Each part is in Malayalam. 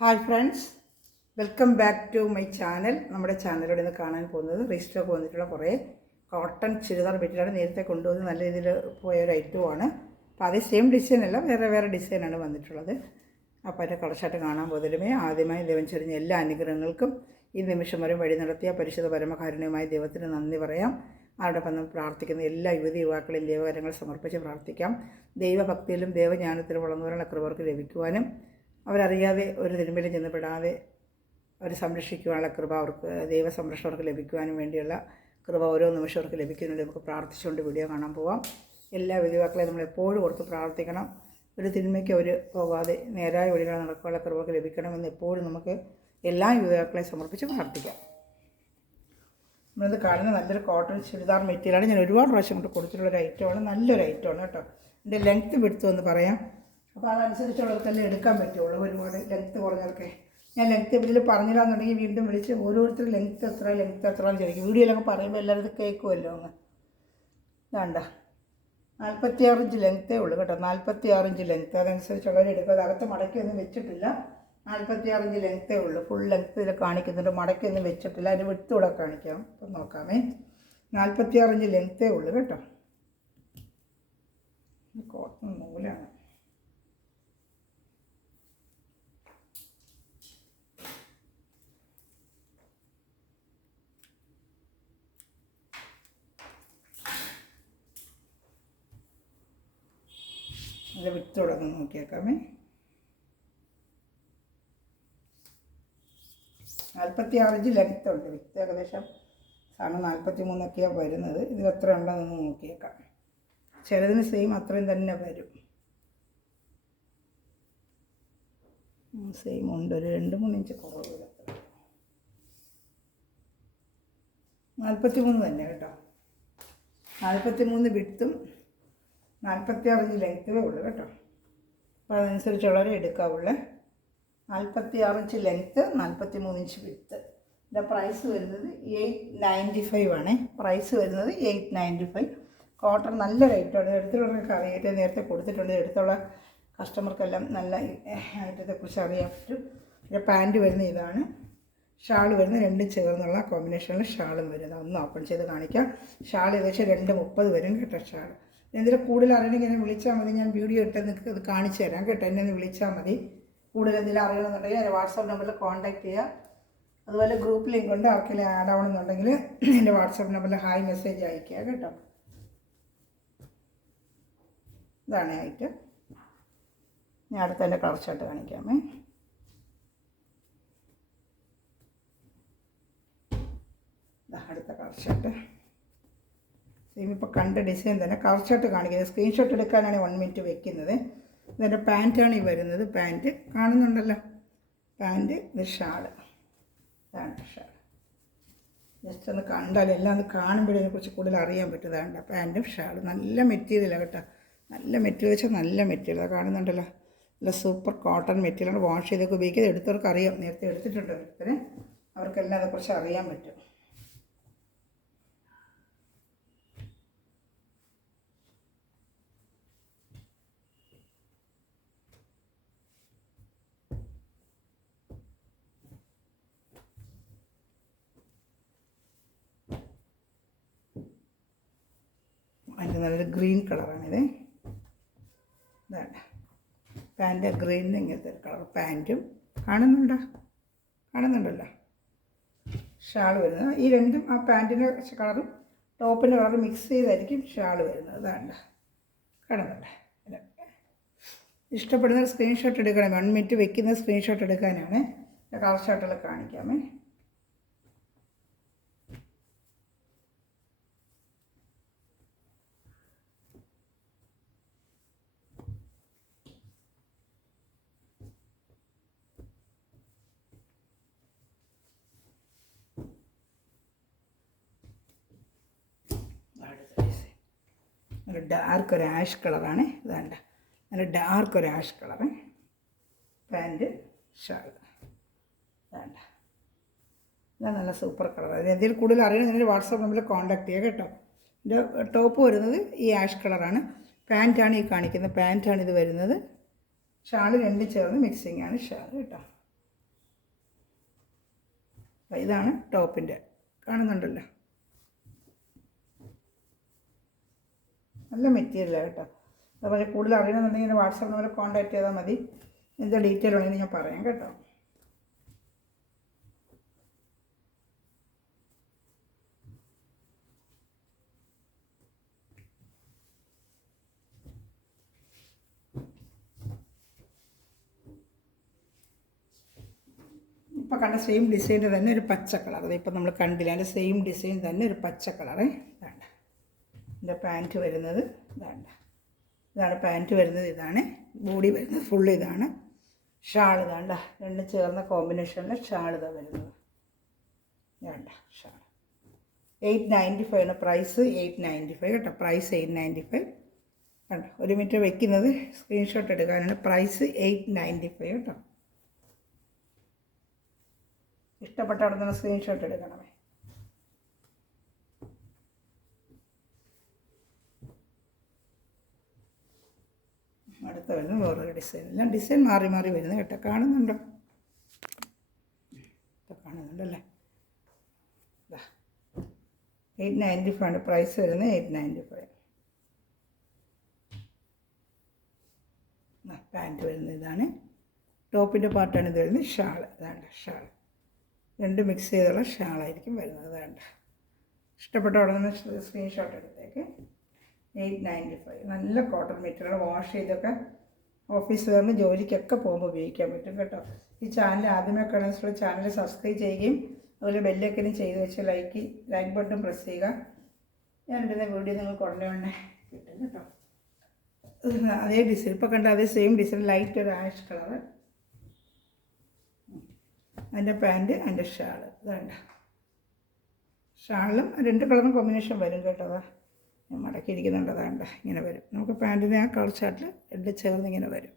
Hi friends, welcome back to my channel. നമ്മുടെ ചാനലിലൂടെ ഇന്ന് കാണാൻ പോകുന്നത് റീസ്റ്റോക്ക് വന്നിട്ടുള്ള കുറേ കോട്ടൺ ചുരിദാർ മെറ്റീരിയലാണ്. നേരത്തെ കൊണ്ടുവന്ന് നല്ല രീതിയിൽ പോയ ഒരു ഐറ്റമാണ്. അപ്പോൾ അതേ സെയിം ഡിസൈനല്ല, വേറെ വേറെ ഡിസൈനാണ് വന്നിട്ടുള്ളത്. അപ്പോൾ അതിൻ്റെ കളർച്ചാട്ട് കാണാൻ പോകുന്നതിലുമേ ആദ്യമായി ദൈവം ചൊരിഞ്ഞ എല്ലാ അനുഗ്രഹങ്ങൾക്കും ഈ നിമിഷം വരെ വഴി നടത്തിയ പരിശുദ്ധ പരമകാരുണ്യമായ ദൈവത്തിന് നന്ദി പറയാം. അതോടൊപ്പം നമ്മൾ പ്രാർത്ഥിക്കുന്ന എല്ലാ യുവതി യുവാക്കളെയും ദൈവകരങ്ങൾ സമർപ്പിച്ച് പ്രാർത്ഥിക്കാം. ദൈവഭക്തിയിലും ദൈവജ്ഞാനത്തിലും വളർന്നവരുടെ കൃപർക്ക് ലഭിക്കുവാനും അവരറിയാതെ ഒരു തിരുമ്പലും ചെന്നപ്പെടാതെ അവർ സംരക്ഷിക്കുവാനുള്ള കൃപ അവർക്ക് ദൈവസംരക്ഷണം അവർക്ക് ലഭിക്കുവാനും വേണ്ടിയുള്ള കൃപ ഓരോ നിമിഷം അവർക്ക് ലഭിക്കുന്നുണ്ട്. നമുക്ക് പ്രാർത്ഥിച്ചുകൊണ്ട് വീഡിയോ കാണാൻ പോവാം. എല്ലാ വിധിവാക്കളെയും നമ്മൾ എപ്പോഴും ഓർത്ത് പ്രാർത്ഥിക്കണം. ഒരു തിന്മയ്ക്ക് അവർ പോകാതെ നേരായ വഴികൾ നടക്കാനുള്ള കൃപക്ക് ലഭിക്കണമെന്ന് എപ്പോഴും നമുക്ക് എല്ലാ യുവാക്കളെയും സമർപ്പിച്ച് പ്രാർത്ഥിക്കാം. നമ്മളിത് കാണുന്ന നല്ലൊരു കോട്ടൺ ചുരിദാർ മെറ്റീരിയലാണ്. ഞാൻ ഒരുപാട് പ്രാവശ്യം കൊണ്ട് കൊടുത്തിട്ടുള്ളൊരു ഐറ്റമാണ്. നല്ലൊരു ഐറ്റമാണ് കേട്ടോ. എൻ്റെ ലെങ്ത്ത് വിടുത്തു എന്ന് പറയാം. അപ്പോൾ അതനുസരിച്ചുള്ളവർക്കെല്ലാം എടുക്കാൻ പറ്റുള്ളൂ. ഒരുപാട് ലെങ്ത്ത് കുറഞ്ഞവർക്ക് ഞാൻ ലെങ്ത്ത് ഇതിൽ പറഞ്ഞില്ല എന്നുണ്ടെങ്കിൽ വീണ്ടും വിളിച്ച് ഓരോരുത്തരും ലെങ്ത്ത് എത്ര എന്ന് ചോദിക്കും. വീഡിയോയിലൊക്കെ പറയുമ്പോൾ എല്ലാവരും ഇത് കേൾക്കുമല്ലോ. അങ്ങ് വേണ്ട 46 ഇഞ്ച് ലെങ്ത്തേ ഉള്ളൂ കേട്ടോ. 46 ഇഞ്ച് ലെങ്ത്ത് അതനുസരിച്ചുള്ളവർ എടുക്കുക. അത് അകത്ത് മടക്കിയൊന്നും വെച്ചിട്ടില്ല. 46 ഇഞ്ച് ലെങ്ത്തേ ഉള്ളൂ. ഫുൾ ലെങ്ത്ത് ഇതിൽ കാണിക്കുന്നുണ്ട്. മടക്കിയൊന്നും വെച്ചിട്ടില്ല. അതിന് വിട്ടുകൂടെ കാണിക്കാം. അപ്പം നോക്കാമേ. 46 ഇഞ്ച് ലെങ്ത്തേ ഉള്ളൂ കേട്ടോ. കോട്ടൺ നൂലാണ്. അത് വിട്ടുടങ്ങി നോക്കിയേക്കാമേ. 46 ഇഞ്ച് ലെങ്ത്ത് ഉണ്ട്. വിത്ത് ഏകദേശം സാധനം 43 വരുന്നത്. ഇതിൽ എത്ര ഉണ്ടെന്നൊന്ന് നോക്കിയേക്കാം. ചിലതിന് സെയിം അത്രയും തന്നെ വരും. സെയിം ഉണ്ട്. ഒരു 2-3 ഇഞ്ച് കുറവ്. 43 തന്നെ കേട്ടോ. 43 വിത്തും 46 ഇഞ്ച് ലെങ്ത്തേ ഉള്ളൂ കേട്ടോ. അപ്പോൾ അതനുസരിച്ചുള്ളവരെ എടുക്കാവുള്ളൂ. 46 ഇഞ്ച് ലെങ്ത്ത്, 43 ഇഞ്ച് വിത്ത്. ഇതിൻ്റെ പ്രൈസ് വരുന്നത് 895 ആണ്. പ്രൈസ് വരുന്നത് 895. കോട്ടൺ നല്ല റേറ്റാണ്. എടുത്തുള്ളവർക്ക് അറിയാം. നേരത്തെ കൊടുത്തിട്ടുണ്ട്. എടുത്തുള്ള കസ്റ്റമർക്കെല്ലാം നല്ല ഐറ്റത്തെക്കുറിച്ച് അറിയാൻ പറ്റും. പിന്നെ പാൻറ്റ് വരുന്ന ഇതാണ്. ഷാൾ വരുന്നത് രണ്ടും ചേർന്നുള്ള കോമ്പിനേഷനിൽ ഷാളും വരുന്നത്. ഒന്ന് ഓപ്പൺ ചെയ്ത് കാണിക്കാം. ഷാൾ ഏകദേശം 230 വരും കേട്ടോ. ഷാൾ എന്തെങ്കിലും കൂടുതൽ അറിയണമെങ്കിൽ എന്നെ വിളിച്ചാൽ മതി. ഞാൻ വീഡിയോ ഇട്ട് നിങ്ങൾക്ക് അത് കാണിച്ചു തരാം കേട്ടോ. എന്നെ ഒന്ന് വിളിച്ചാൽ മതി. കൂടുതൽ എന്തെങ്കിലും അറിയണമെന്നുണ്ടെങ്കിൽ എൻ്റെ വാട്സാപ്പ് നമ്പറിൽ കോൺടാക്ട് ചെയ്യുക. അതുപോലെ ഗ്രൂപ്പ് ലിങ്ക് ഉണ്ട്. ആർക്കെങ്കിലും ആഡ് ആവണമെന്നുണ്ടെങ്കിൽ എൻ്റെ വാട്സാപ്പ് നമ്പറിൽ ഹായ് മെസ്സേജ് അയയ്ക്കുക കേട്ടോ. ഇതാണ് ആയിട്ട്. ഞാൻ അടുത്ത എൻ്റെ കളർ ഷർട്ട് കാണിക്കാമേ. അടുത്ത കളർ ഷർട്ട് സെയിം ഇപ്പോൾ കണ്ട ഡിസൈൻ തന്നെ കളർ ഷർട്ട് കാണിക്കുന്നത്. സ്ക്രീൻഷോട്ട് എടുക്കാനാണ് 1 മിനിറ്റ് വെക്കുന്നത്. ഇതിൻ്റെ പാൻറ്റാണ് ഈ വരുന്നത്. പാൻറ്റ് കാണുന്നുണ്ടല്ലോ. പാൻറ്റ് ഇത് ഷാള്. ഇതാണ് ഷാൾ. ജസ്റ്റ് ഒന്ന് കണ്ടാൽ എല്ലാം ഒന്ന് കാണുമ്പോഴേ ഇതിനെക്കുറിച്ച് കൂടുതൽ അറിയാൻ പറ്റും. ഇതാണ് പാൻറ്റും ഷാളും. നല്ല മെറ്റീരിയലാണ് കേട്ടോ. നല്ല മെറ്റീരിയൽ വെച്ചാൽ നല്ല മെറ്റീരിയൽ. അത് കാണുന്നുണ്ടല്ലോ. നല്ല സൂപ്പർ കോട്ടൺ മെറ്റീരിയലാണ്. വാഷ് ചെയ്തൊക്കെ ഉപയോഗിക്കുന്നത്. എടുത്തവർക്ക് അറിയാം. നേരത്തെ എടുത്തിട്ടുണ്ട് ഓരോരുത്തർ. അവർക്കെല്ലാം അതേക്കുറിച്ച് അറിയാൻ പറ്റും. അതിൻ്റെ നല്ലൊരു ഗ്രീൻ കളറാണിത്. ഇതാണ് പാൻറ്റ്. ഗ്രീനിന് ഇങ്ങനത്തെ ഒരു കളർ പാൻറ്റും കാണുന്നുണ്ടല്ലോ. ഷാൾ വരുന്നത് ഈ രണ്ടും ആ പാൻറ്റിൻ്റെ കളറും ടോപ്പിൻ്റെ കളറും മിക്സ് ചെയ്തായിരിക്കും ഷാൾ വരുന്നത്. ഇതാണ് കാണുന്നുണ്ട്. ഇഷ്ടപ്പെടുന്ന സ്ക്രീൻഷോട്ട് എടുക്കണം. 1 മിനിറ്റ് വെക്കുന്ന സ്ക്രീൻഷോട്ട് എടുക്കാനാണ്. കളർ ഷർട്ടുകൾ കാണിക്കാമേ. നല്ല ഡാർക്ക് ഒരു ആഷ് കളറാണ്. ഇതാണ്ട് നല്ല ഡാർക്ക് ഒരു ആഷ് കളറ്. Pant shawl. ഇതാണ്ട് ഇതാണ് നല്ല സൂപ്പർ കളർ. അതിന് എന്തെങ്കിലും കൂടുതൽ അറിയണമെങ്കിൽ വാട്സാപ്പ് നമ്പറിൽ കോൺടാക്ട് ചെയ്യുക കേട്ടോ. ഇതിൻ്റെ ടോപ്പ് വരുന്നത് ഈ ആഷ് കളറാണ്. പാൻറ്റാണ് ഈ കാണിക്കുന്നത്. പാൻറ്റാണ് ഇത് വരുന്നത്. ഷാൾ രണ്ടും ചേർന്ന് മിക്സിങ് ആണ് ഷാൾ കേട്ടോ. അപ്പോൾ ഇതാണ് ടോപ്പിൻ്റെ, കാണുന്നുണ്ടല്ലോ. നല്ല മെറ്റീരിയലാണ് കേട്ടോ. അതുപോലെ കൂടുതൽ അറിയണമെന്നുണ്ടെങ്കിൽ വാട്സാപ്പ് നമ്പറിൽ കോൺടാക്ട് ചെയ്താൽ മതി. എന്താ ഡീറ്റെയിൽ ഉണ്ടെങ്കിൽ ഞാൻ പറയാം കേട്ടോ. ഇപ്പോൾ കണ്ട സെയിം ഡിസൈനിൽ തന്നെ ഒരു പച്ച കളർ, അതിപ്പോൾ നമ്മൾ കണ്ടില്ല, അതിൻ്റെ സെയിം ഡിസൈൻ തന്നെ ഒരു പച്ച കളറ്. ഇതാണ് ഇതിൻ്റെ പാൻറ്റ് വരുന്നത്. ഇതാണ് പാൻറ്റ് വരുന്നത്. ഇതാണ് ബോഡി വരുന്നത് ഫുള്ള്. ഇതാണ് ഷാൾ. ഇതാണ്ട രണ്ടും ചേർന്ന കോമ്പിനേഷനിൽ ഷാൾ ഇതാണ് വരുന്നത്. വേണ്ട ഷാൾ 895 ആണ് പ്രൈസ്. 895 കേട്ടോ. പ്രൈസ് 895. കണ്ടോ, 1 മീറ്റർ വയ്ക്കുന്നത് സ്ക്രീൻഷോട്ട് എടുക്കാനാണ്. പ്രൈസ് 895 കേട്ടോ. ഇഷ്ടപ്പെട്ട അവിടെ നിന്ന് സ്ക്രീൻഷോട്ട് എടുക്കണമേ. അടുത്ത വരുന്നത് വേറൊരു ഡിസൈൻ. എല്ലാം ഡിസൈൻ മാറി മാറി വരുന്നത് കേട്ടോ. കാണുന്നുണ്ടോ? കാണുന്നുണ്ടല്ലേ. 895 ആണ് പ്രൈസ് വരുന്നത്. 895. പാൻറ്റ് വരുന്നത് ഇതാണ്. ടോപ്പിൻ്റെ പാർട്ടാണ് ഇത് വരുന്നത്. ഷാൾ ഇതാണ്ട് ഷാൾ. രണ്ട് മിക്സ് ചെയ്തുള്ള ഷാളായിരിക്കും വരുന്നത്. വേണ്ട ഇഷ്ടപ്പെട്ട അവിടെ നിന്ന് സ്ക്രീൻഷോട്ട് എടുത്തേക്ക്. 895. നല്ല കോട്ടൺ മെറ്റീരിയൽ. വാഷ് ചെയ്തൊക്കെ ഓഫീസ് വെയറിന് ജോലിക്കൊക്കെ പോകുമ്പോൾ ഉപയോഗിക്കാൻ പറ്റും കേട്ടോ. ഈ ചാനൽ ആദ്യമേ കാണുന്ന ചാനൽ സബ്സ്ക്രൈബ് ചെയ്യുകയും അതുപോലെ ബെല്ലൈക്കനും ചെയ്ത് വെച്ച് ലൈക്ക് ബട്ടൺ പ്രസ് ചെയ്യുക. ഞാനിടുന്ന വീഡിയോ നിങ്ങൾക്ക് ഉടനെ കിട്ടും കേട്ടോ. അതേ ഡിസൈൻ ഇപ്പോൾ കണ്ട അതേ സെയിം ഡിസൈൻ, ലൈറ്റ് ഒരു ആഷ് കളറ്. അതിൻ്റെ പാൻറ്റ്, അതിൻ്റെ ഷാൾ. ഇതാണ്ട ഷാളിലും 2 കളറും കോമ്പിനേഷൻ വരും കേട്ടോ. അതാ ഞാൻ മടക്കിയിരിക്കുന്നുണ്ട്. അതാണ്ട ഇങ്ങനെ വരും. നമുക്ക് പാൻറ്റിന് ആ കളർ ചാർട്ടിൽ 2 ചേർന്ന് ഇങ്ങനെ വരും.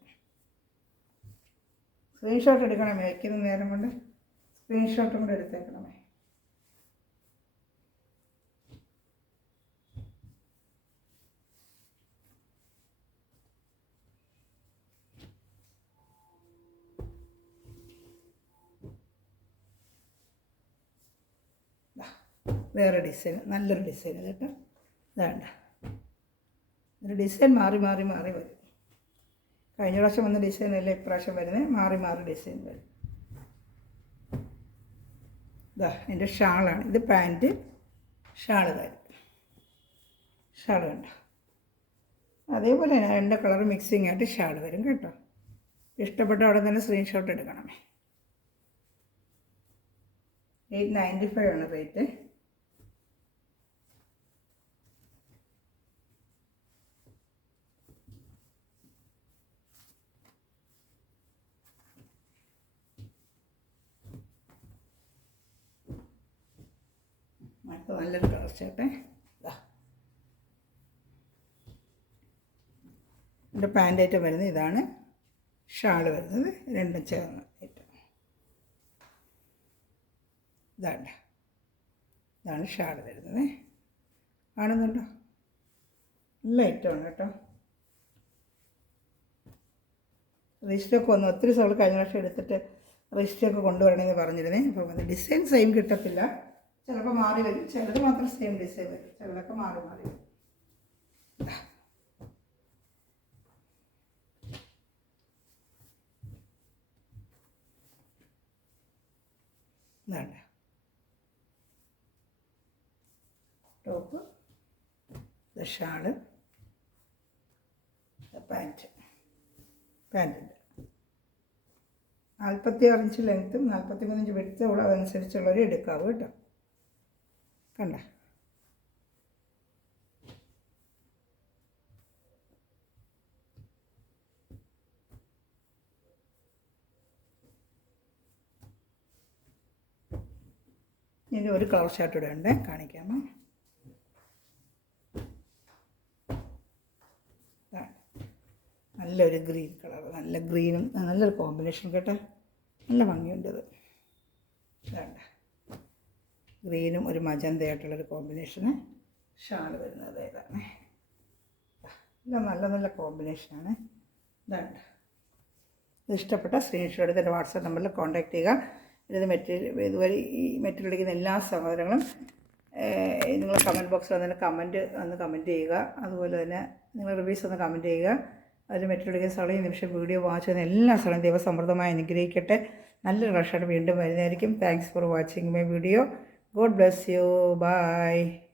സ്ക്രീൻഷോട്ട് എടുക്കണമേ. വയ്ക്കുന്ന നേരം കൊണ്ട് സ്ക്രീൻഷോട്ടും കൂടെ എടുത്തേക്കണമേ. വേറെ ഡിസൈൻ, നല്ലൊരു ഡിസൈൻ കേട്ടോ. ഇതാണ്ട ഇതിൻ്റെ ഡിസൈൻ മാറി മാറി മാറി വരും. കഴിഞ്ഞ പ്രാവശ്യം വന്ന ഡിസൈനല്ല ഇപ്രാവശ്യം വരുന്നത്. മാറി മാറി ഡിസൈൻ വരും. ഇതാ എൻ്റെ ഷാളാണ്. ഇത് പാൻറ്റ്, ഷാൾ തരും. ഷാൾ കണ്ട അതേപോലെ തന്നെ 2 കളർ മിക്സിങ് ആയിട്ട് ഷാൾ വരും കേട്ടോ. ഇഷ്ടപ്പെട്ട അവിടെ തന്നെ സ്ക്രീൻഷോട്ട് എടുക്കണമേ. 895 ആണ് റേറ്റ്. നല്ലൊരു കളർ ചേട്ടെ. എൻ്റെ പാൻറ്റ് ഐറ്റം വരുന്നത് ഇതാണ്. ഷാൾ വരുന്നത് 2 ചേർന്ന് ഐറ്റം. ഇതാണ് ഷാൾ വരുന്നത്. കാണുന്നുണ്ടോ? നല്ല ഐറ്റമാണ് കേട്ടോ. റിസ്റ്റൊക്കെ വന്നു. ഒത്തിരി സോൾ കഴിഞ്ഞ പ്രാവശ്യം എടുത്തിട്ട് റിസ്റ്റൊക്കെ കൊണ്ടുവരണമെന്ന് പറഞ്ഞിരുന്നേ. അപ്പോൾ വന്ന് ഡിസൈൻ സെയിം കിട്ടത്തില്ല. ചിലപ്പോൾ മാറി വരും. ചിലത് മാത്രം സെയിം ഡിസൈൻ വരും. ചിലതൊക്കെ മാറി മാറി വരും. ഇതാണ് ടോപ്പ്, ഷാള്, പാൻറ്റിൻ്റെ 46 ഇഞ്ച് ലെങ്ത്തും 43 ഇഞ്ച് വെടുത്തും ഉള്ള അതനുസരിച്ചുള്ളവർ എടുക്കാവൂ കേട്ടോ. കണ്ട ഇനി ഒരു കളർ ഷർട്ട് ഇവിടെ ഉണ്ട്, കാണിക്കാമോ? നല്ലൊരു ഗ്രീൻ കളർ, നല്ല ഗ്രീനും നല്ലൊരു കോമ്പിനേഷൻ കേട്ടോ. നല്ല ഭംഗിയുണ്ട് ഇത്. വേണ്ട ഗ്രീനും ഒരു മജന്തയായിട്ടുള്ളൊരു കോമ്പിനേഷന്. ഷാൾ വരുന്നത് ഇതാണ്. എല്ലാം നല്ല നല്ല കോമ്പിനേഷനാണ്. ഇതാണ്. ഇത് ഇഷ്ടപ്പെട്ട സ്ക്രീൻഷോട്ട് എടുത്ത് എൻ്റെ വാട്സാപ്പ് നമ്പറിൽ കോൺടാക്ട് ചെയ്യുക. ഇത് ഇതുപോലെ ഈ മെറ്റീരിയൽ അടിക്കുന്ന എല്ലാ സഹോദരങ്ങളും നിങ്ങൾ കമൻറ്റ് ബോക്സിൽ വന്നിട്ട് കമൻറ്റ് ചെയ്യുക. അതുപോലെ തന്നെ നിങ്ങൾ റിവ്യൂസ് ഒന്ന് കമൻറ്റ് ചെയ്യുക. അതിൽ മെറ്റീരിയൽ അടിക്കുന്ന സ്ഥലം ഈ നിമിഷം വീഡിയോ വാച്ച് ചെയ്യുന്ന എല്ലാ സ്ഥലവും ദൈവസമൃദ്ധമായി അനുഗ്രഹിക്കട്ടെ. നല്ലൊരു കളക്ഷനായിട്ട് വീണ്ടും വരുന്നതായിരിക്കും. Thanks for watching my video. God bless you. By.